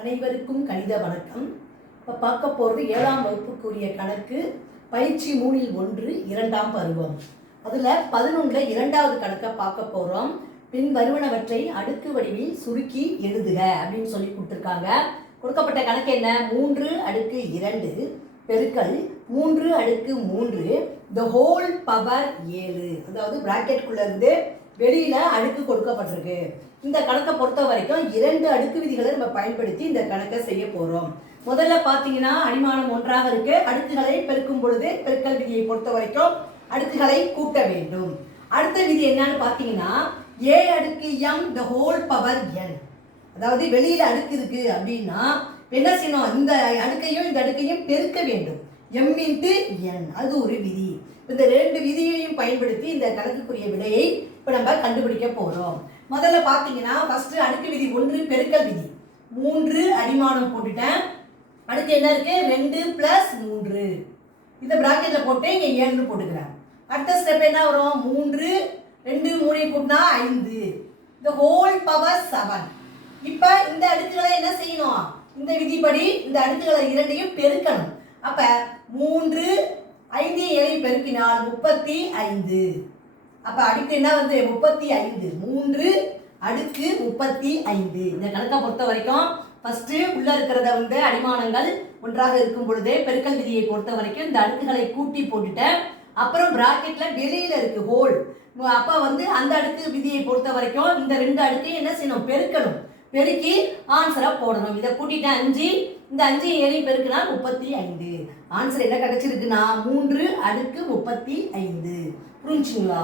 அனைவருக்கும் கணித வணக்கம். இப்போ பார்க்க போகிறது 7ஆம் வகுப்புக்குரிய கணக்கு பயிற்சி 3இல் 1 2ஆம் பருவம். அதில் 11ல் 2வது கணக்கை பார்க்க போகிறோம். பின் வருவனவற்றை அடுக்கு வடிவில் சுருக்கி எழுதுக அப்படின்னு சொல்லி கொடுத்துருக்காங்க. கொடுக்கப்பட்ட கணக்கு என்ன? 3 அடுக்கு 2 பெருக்கல் 3 அடுக்கு 3 த ஹோல் பவர் 7. அதாவது பிராக்கெட்டுக்குள்ள இருந்து வெளியில அடுக்கு கொடுக்கப்பட்டிருக்கு. இந்த கணக்கை பொறுத்த வரைக்கும் 2 அடுக்கு விதிகளை நம்ம பயன்படுத்தி இந்த கணக்கை செய்ய போறோம். முதல்ல பாத்தீங்கன்னா அடிமானம் ஒன்றாக இருக்கு. அடுக்குகளை பெருக்கும் பொழுது பெருக்கல் விதியை பொறுத்த வரைக்கும் அடுக்குகளை கூட்ட வேண்டும். அடுத்த விதி என்னன்னு பாத்தீங்கன்னா a அடுக்கு m the whole power n. அதாவது வெளியில அடுக்கு இருக்கு அப்படின்னா என்ன செய்யணும்? இந்த அடுக்கையும் இந்த அடுக்கையும் பெருக்க வேண்டும். m into n. அது ஒரு விதி. இந்த 2 விதியையும் பயன்படுத்தி இந்த கணக்குக்குரிய விடையை இப்போ நம்ம கண்டுபிடிக்க போறோம். முதல்ல பாத்தீங்கன்னா ஃபர்ஸ்ட் அடுக்கு விதி 1 பெருக்கல் விதி. 3 அடிமானம் போட்டுட்டேன். அடுத்து என்ன இருக்கு? 2 + 3. இந்த பிராக்கெட்ல போட்டு இங்க 7 போட்டுக்கிறேன். அடுத்த ஸ்டெப் என்ன வரும்? 3 2 3 கூட்டினா 5. இந்த ஹோல் பவர் 7. இப்போ இந்த அடுக்குகளை என்ன செய்யணும்? இந்த விதிப்படி இந்த அடுக்குகளை இரண்டையும் பெருக்கணும். அப்ப 3 5 7 பெருக்கினால் 35. அப்ப அடுக்கு என்ன வந்து 35. 3 அடுக்கு 35. இந்த கணக்கை பொறுத்த வரைக்கும் ஃபர்ஸ்ட் உள்ள இருக்கிறத வந்து அடிமானங்கள் ஒன்றாக இருக்கும் பொழுதே பெருக்கல் விதியை பொறுத்த வரைக்கும் இந்த அடுக்குகளை கூட்டி போட்டுட்டேன். அப்புறம் பிராக்கெட்ல வெளியில இருக்கு ஹோல். அப்ப வந்து அந்த அடுக்கு விதியை பொறுத்த வரைக்கும் இந்த 2 அடுக்கையும் என்ன செய்யணும்? பெருக்கணும். பெருக்கி ஆன்சரை போடணும். இதை கூட்டிட்டேன் 5. இந்த 5 7 பெருக்குனா 35. ஆன்சர் என்ன கிடைச்சிருக்குன்னா 3 அடுக்கு 35. புரிஞ்சுங்களா?